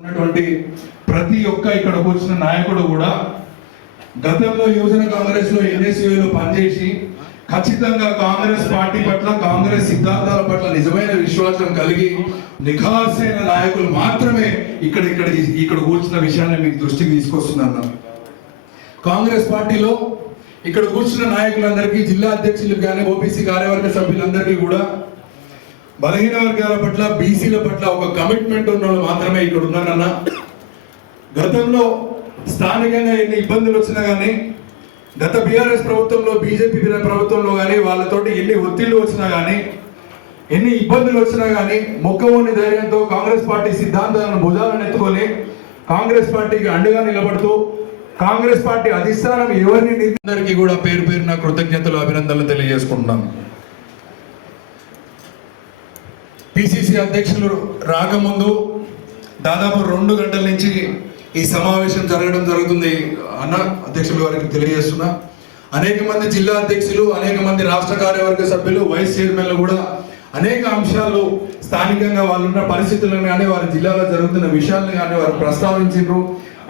ఉన్నటువంటి ప్రతి ఒక్క ఇక్కడ వచ్చిన నాయకుడు కూడా గతంలో యువజన కాంగ్రెస్ లో ఎన్ఎస్యూలో పనిచేసి ఖచ్చితంగా కాంగ్రెస్ పార్టీ పట్ల కాంగ్రెస్ సిద్ధాంతాల పట్ల నిజమైన విశ్వాసం కలిగి నిఖార్సైన నాయకులు మాత్రమే ఇక్కడ కూర్చున్న విషయాన్ని మీకు దృష్టికి తీసుకొస్తున్నాను. కాంగ్రెస్ పార్టీలో ఇక్కడ కూర్చున్న నాయకులందరికీ, జిల్లా అధ్యక్షులకు కానీ ఓబీసీ కార్యవర్గ సభ్యులందరికీ కూడా బలహీన వర్గాల పట్ల, బీసీల పట్ల ఒక కమిట్మెంట్ ఉన్న వాళ్ళు మాత్రమే ఇక్కడ ఉన్నారన్న. గతంలో స్థానికంగా ఎన్ని ఇబ్బందులు వచ్చినా కానీ, గత బీఆర్ఎస్ ప్రభుత్వంలో, బీజేపీ ప్రభుత్వంలో కానీ వాళ్ళతోటి ఎన్ని ఒత్తిళ్లు వచ్చినా కానీ, ఎన్ని ఇబ్బందులు వచ్చినా కానీ మొక్కవోని ధైర్యంతో కాంగ్రెస్ పార్టీ సిద్ధాంతాలను భుజాలను ఎత్తుకొని కాంగ్రెస్ పార్టీకి అండగా నిలబడుతూ కాంగ్రెస్ పార్టీ అధిష్టానం ఎవరిని అందరికీ కూడా పేరు పేరున కృతజ్ఞతలు, అభినందనలు తెలియజేసుకుంటున్నాను. పిసిసి అధ్యక్షులు రాకముందు దాదాపు 2 గంటల నుంచి ఈ సమావేశం జరుగుతుంది అన్న అధ్యక్షుల వారికి తెలియజేస్తున్నా. అనేక మంది జిల్లా అధ్యక్షులు, అనేక మంది రాష్ట్ర కార్యవర్గ సభ్యులు, వైస్ చైర్మన్లు కూడా అనేక అంశాలు స్థానికంగా వాళ్ళున్న పరిస్థితులను కానీ, వారి జిల్లాలో జరుగుతున్న విషయాలను కానీ వారు ప్రస్తావించారు.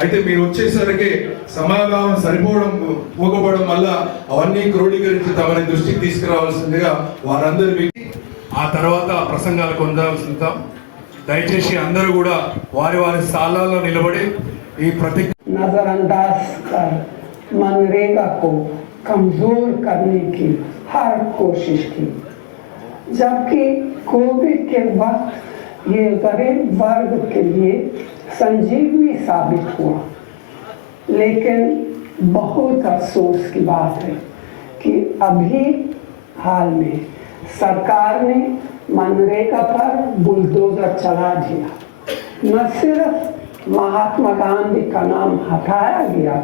అయితే మీరు వచ్చేసరికి సమాధానం పోకపోవడం వల్ల అవన్నీ క్రోడీకరించి తమని దృష్టికి తీసుకురావాల్సిందిగా వారందరి ఆ తర్వాత ప్రసంగాలు కొనసాగుతుంటాం. దయచేసి అందరూ కూడా వారి వారి స్థానాల్లో నిలబడి ఈ नजरअंदाज कर मनरेगा को कमजोर करने की हर कोशिश की, जबकि कोविड के वक्त ये गरीब वर्ग के लिए संजीवनी साबित हुआ। लेकिन बहुत अफसोस की बात है कि अभी हाल में सरकार ने मनरेगा पर बुलडोजर चला दिया। न सिर्फ महात्मा गांधी का नाम हटाया गया,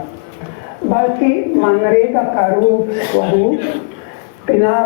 बल्कि मनरेगा का रूप स्वरूप बिना